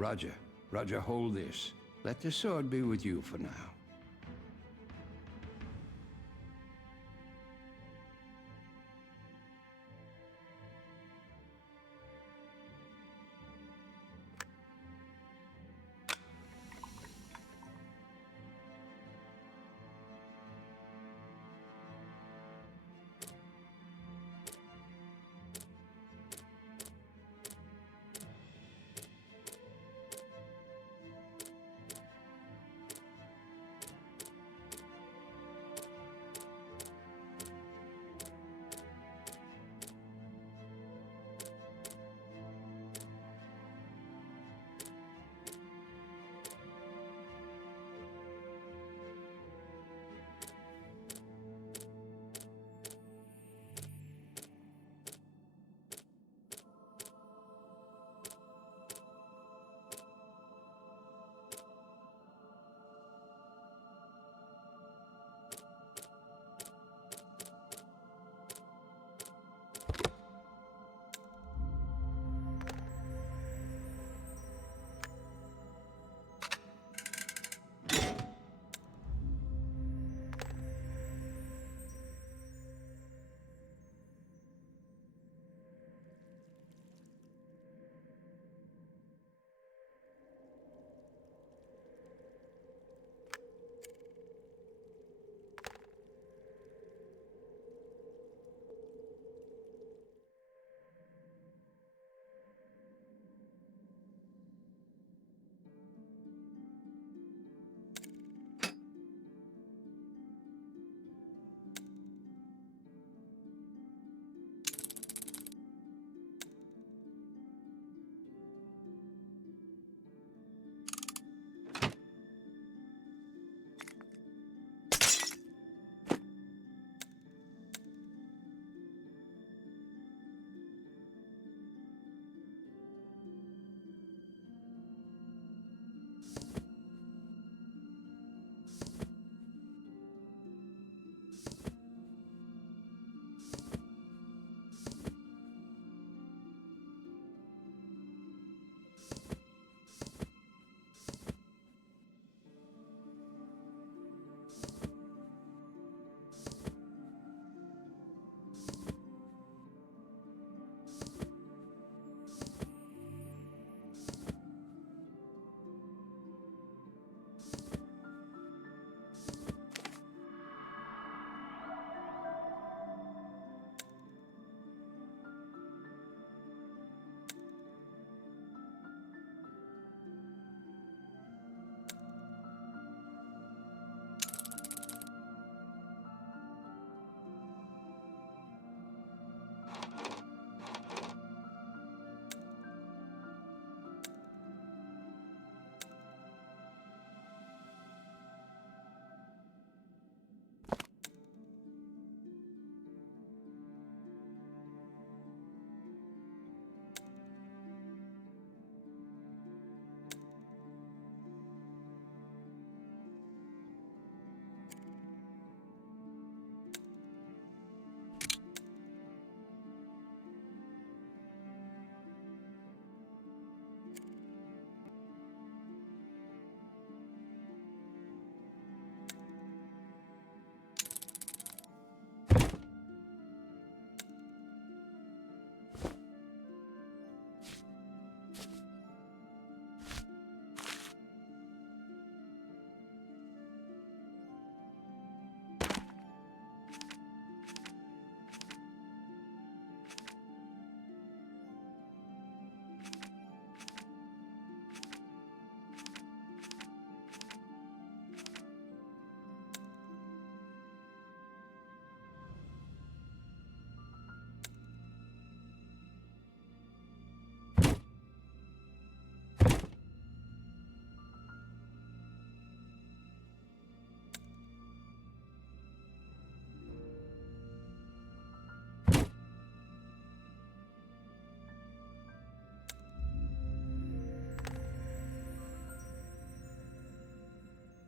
Roger. Roger, hold this. Let the sword be with you for now.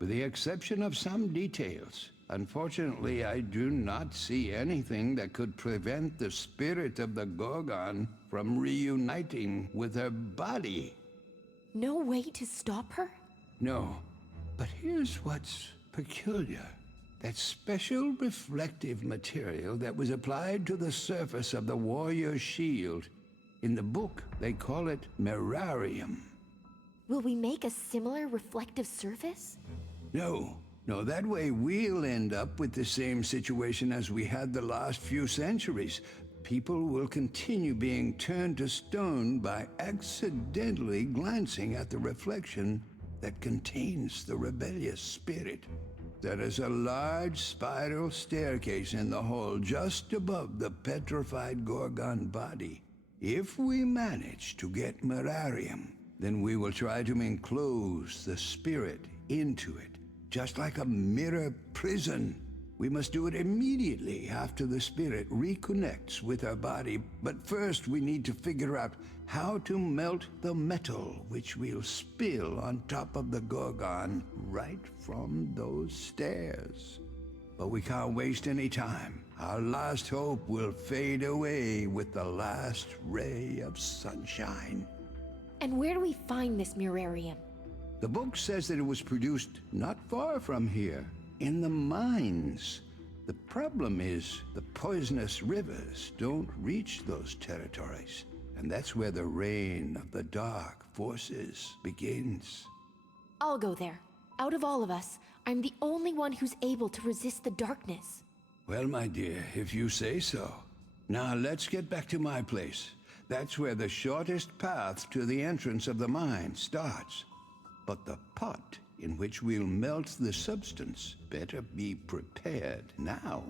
With the exception of some details, unfortunately, I do not see anything that could prevent the spirit of the Gorgon from reuniting with her body. No way to stop her? No, but here's what's peculiar. That special reflective material that was applied to the surface of the warrior's shield. In the book, they call it mirarium. Will we make a similar reflective surface? No, that way we'll end up with the same situation as we had the last few centuries. People will continue being turned to stone by accidentally glancing at the reflection that contains the rebellious spirit. There is a large spiral staircase in the hall just above the petrified Gorgon body. If we manage to get mirarium, then we will try to enclose the spirit into it, just like a mirror prison. We must do it immediately after the spirit reconnects with our body, but first we need to figure out how to melt the metal which we'll spill on top of the Gorgon right from those stairs. But we can't waste any time. Our last hope will fade away with the last ray of sunshine. And where do we find this mirarium? The book says that it was produced not far from here, in the mines. The problem is the poisonous rivers don't reach those territories, and that's where the reign of the dark forces begins. I'll go there. Out of all of us, I'm the only one who's able to resist the darkness. Well, my dear, if you say so. Now let's get back to my place. That's where the shortest path to the entrance of the mine starts. But the pot in which we'll melt the substance better be prepared now.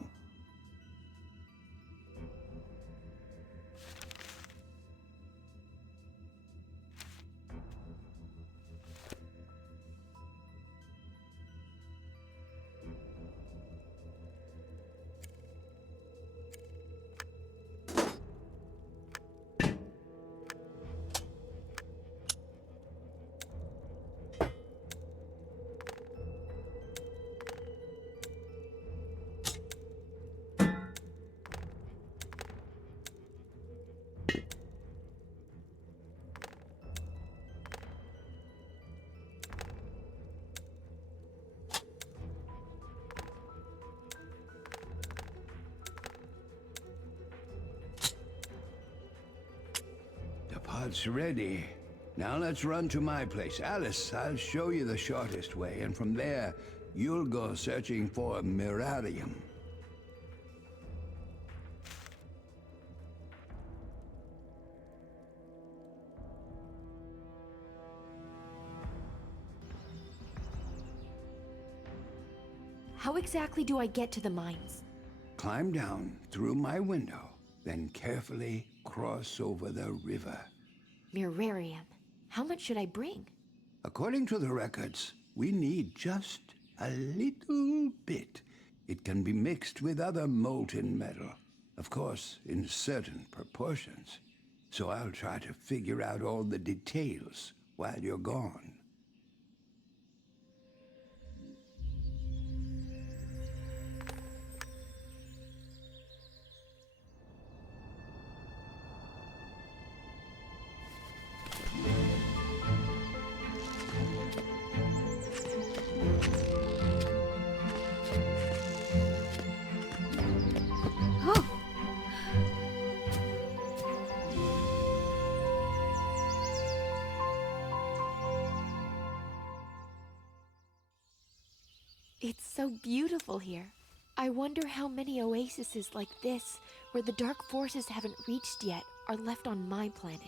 Pot's ready. Now let's run to my place. Alice, I'll show you the shortest way, and from there, you'll go searching for mirarium. How exactly do I get to the mines? Climb down through my window, then carefully cross over the river. Mirarium. How much should I bring? According to the records, we need just a little bit. It can be mixed with other molten metal, of course, in certain proportions. So I'll try to figure out all the details while you're gone. It's so beautiful here. I wonder how many oases like this, where the dark forces haven't reached yet, are left on my planet.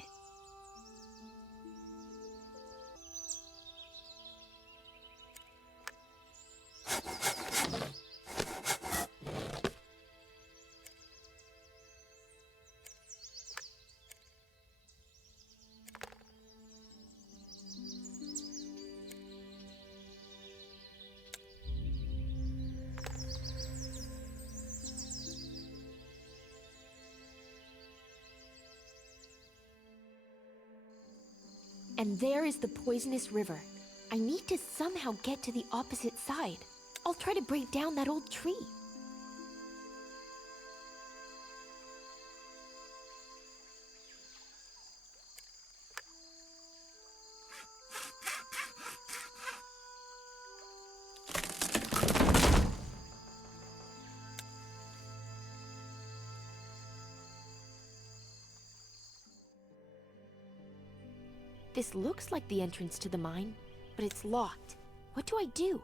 And there is the poisonous river. I need to somehow get to the opposite side. I'll try to break down that old tree. This looks like the entrance to the mine, but it's locked. What do I do?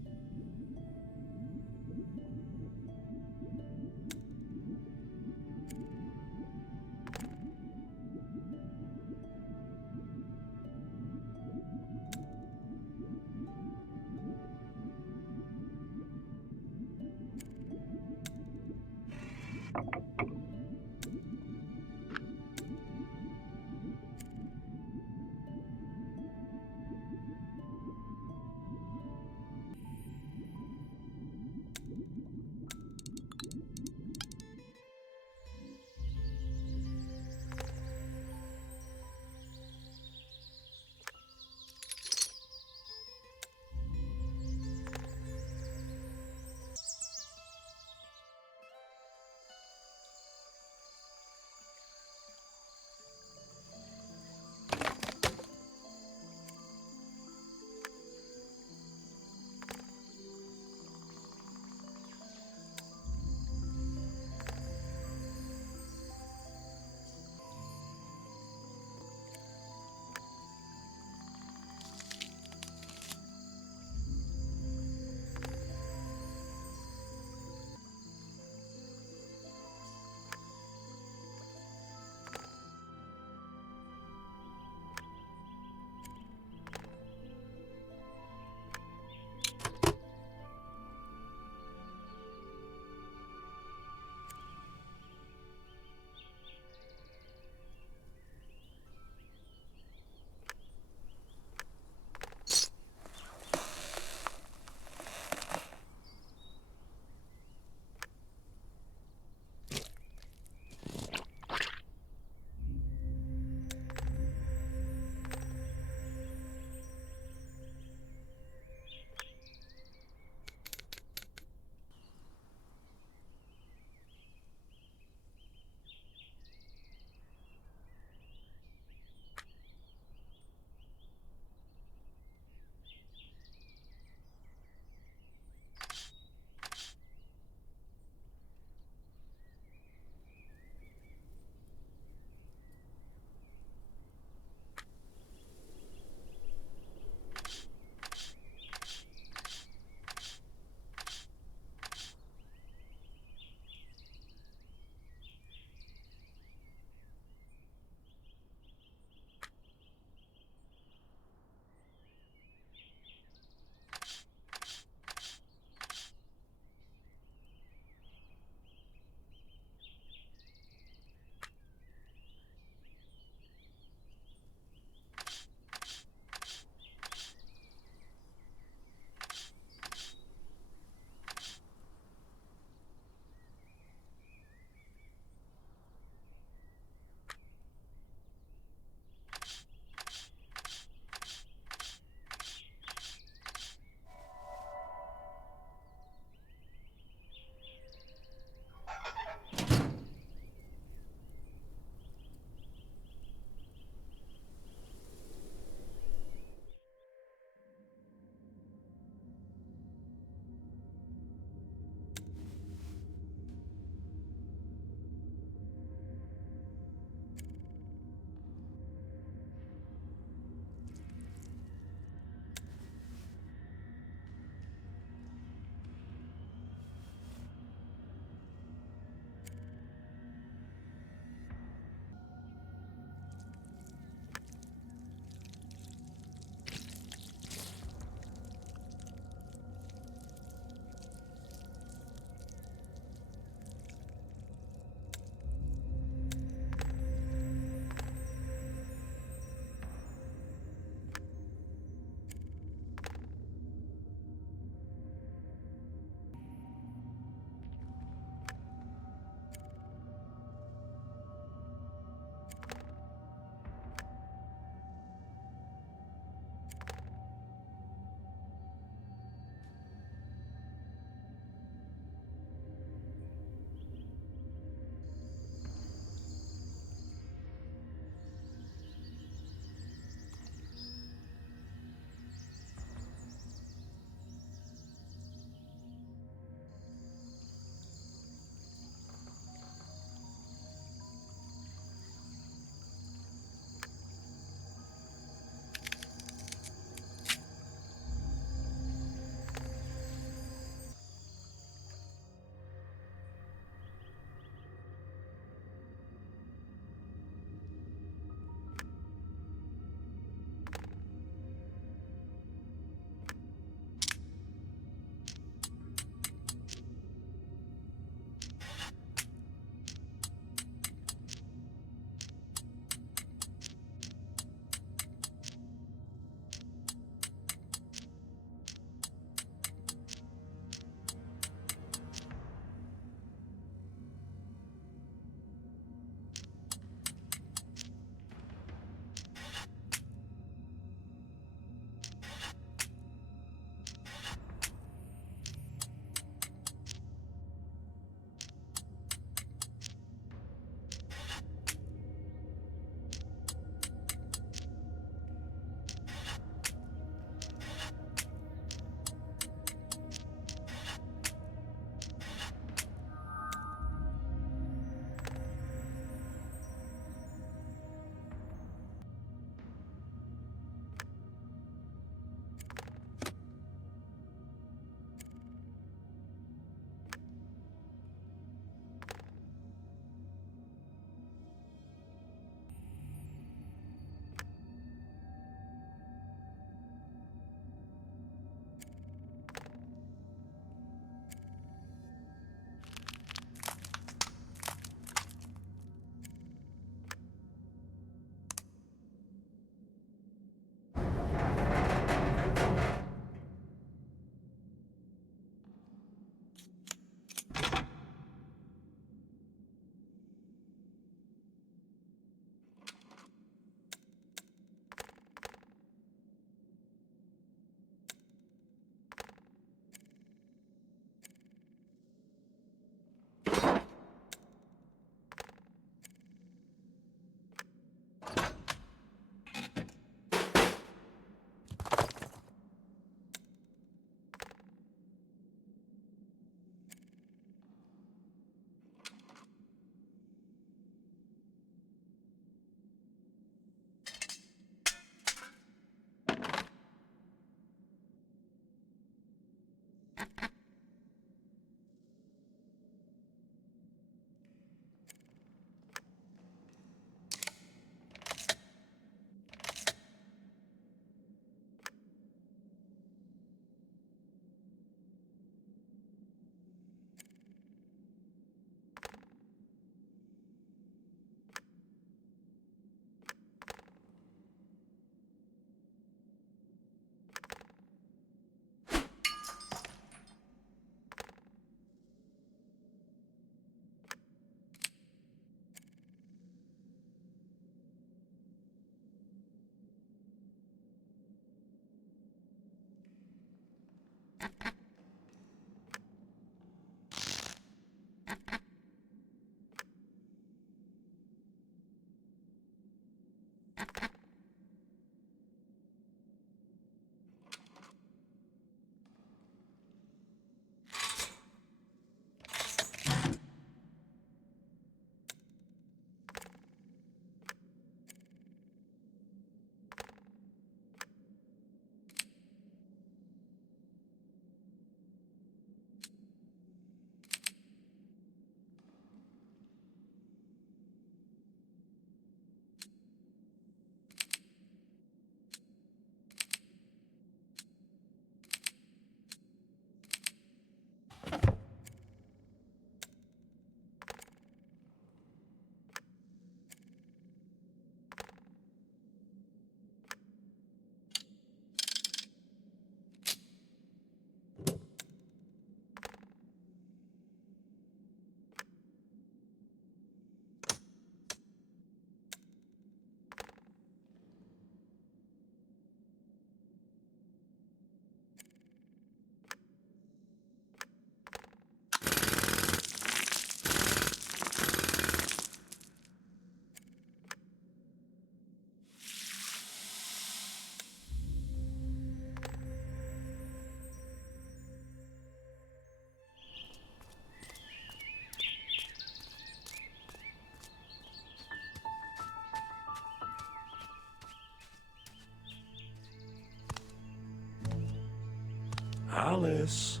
Alice.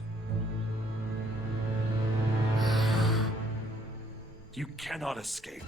You cannot escape.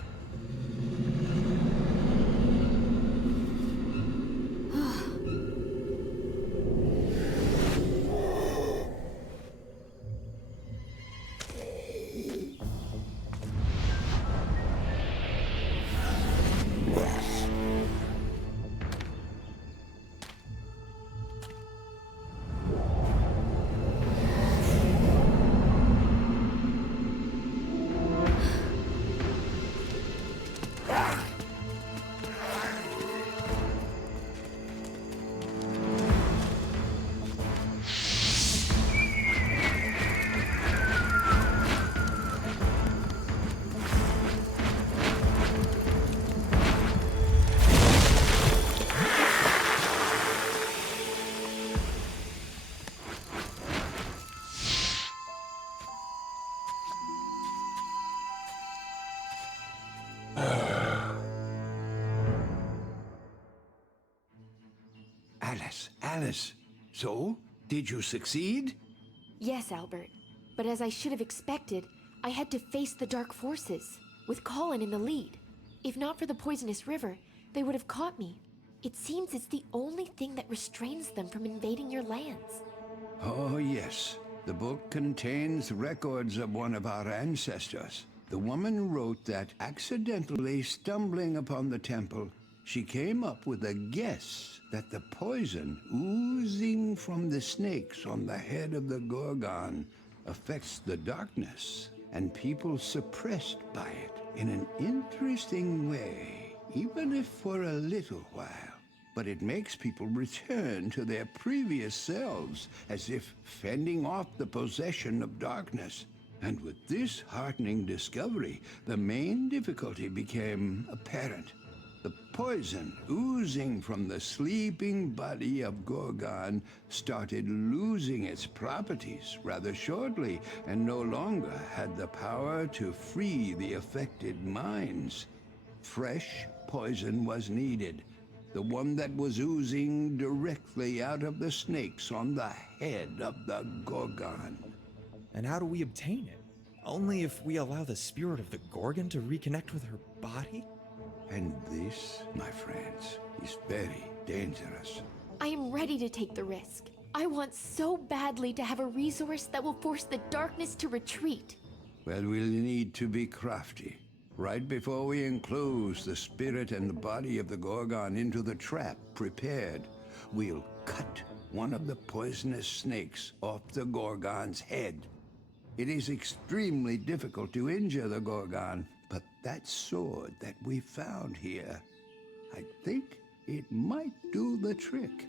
Alice, so? Did you succeed? Yes, Albert. But as I should have expected, I had to face the dark forces, with Colin in the lead. If not for the poisonous river, they would have caught me. It seems it's the only thing that restrains them from invading your lands. Oh, yes. The book contains records of one of our ancestors. The woman wrote that accidentally stumbling upon the temple, she came up with a guess that the poison oozing from the snakes on the head of the Gorgon affects the darkness, and people suppressed by it in an interesting way, even if for a little while. But it makes people return to their previous selves, as if fending off the possession of darkness. And with this heartening discovery, the main difficulty became apparent. The poison oozing from the sleeping body of Gorgon started losing its properties rather shortly, and no longer had the power to free the affected minds. Fresh poison was needed, the one that was oozing directly out of the snakes on the head of the Gorgon. And how do we obtain it? Only if we allow the spirit of the Gorgon to reconnect with her body? And this, my friends, is very dangerous. I am ready to take the risk. I want so badly to have a resource that will force the darkness to retreat. Well, we'll need to be crafty. Right before we enclose the spirit and the body of the Gorgon into the trap prepared, we'll cut one of the poisonous snakes off the Gorgon's head. It is extremely difficult to injure the Gorgon, but that sword that we found here, I think it might do the trick.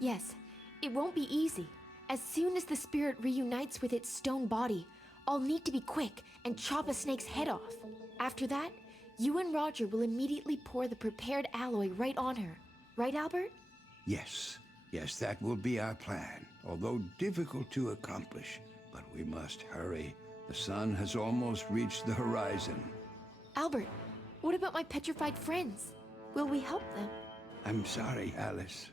Yes, it won't be easy. As soon as the spirit reunites with its stone body, I'll need to be quick and chop a snake's head off. After that, you and Roger will immediately pour the prepared alloy right on her. Right, Albert? Yes, that will be our plan, although difficult to accomplish. But we must hurry. The sun has almost reached the horizon. Albert, what about my petrified friends? Will we help them? I'm sorry, Alice.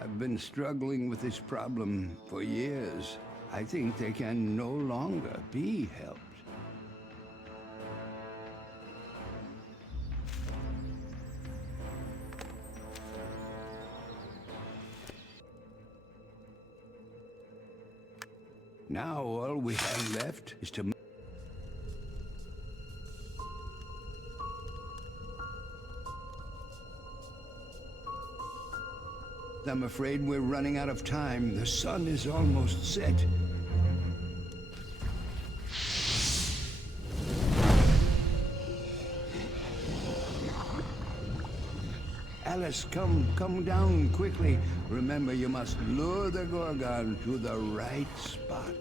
I've been struggling with this problem for years. I think they can no longer be helped. Now all we have left is to... I'm afraid we're running out of time. The sun is almost set. Alice, come down quickly. Remember, you must lure the Gorgon to the right spot.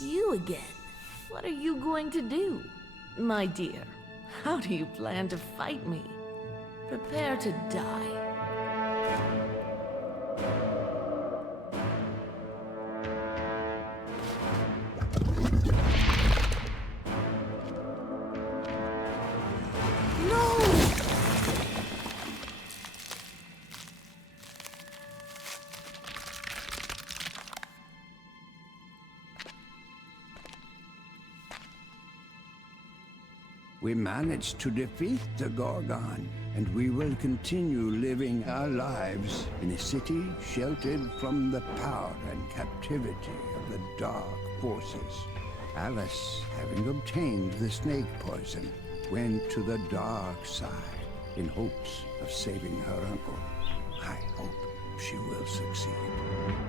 You again. What are you going to do? My dear, how do you plan to fight me? Prepare to die. We managed to defeat the Gorgon, and we will continue living our lives in a city sheltered from the power and captivity of the dark forces. Alice, having obtained the snake poison, went to the dark side in hopes of saving her uncle. I hope she will succeed.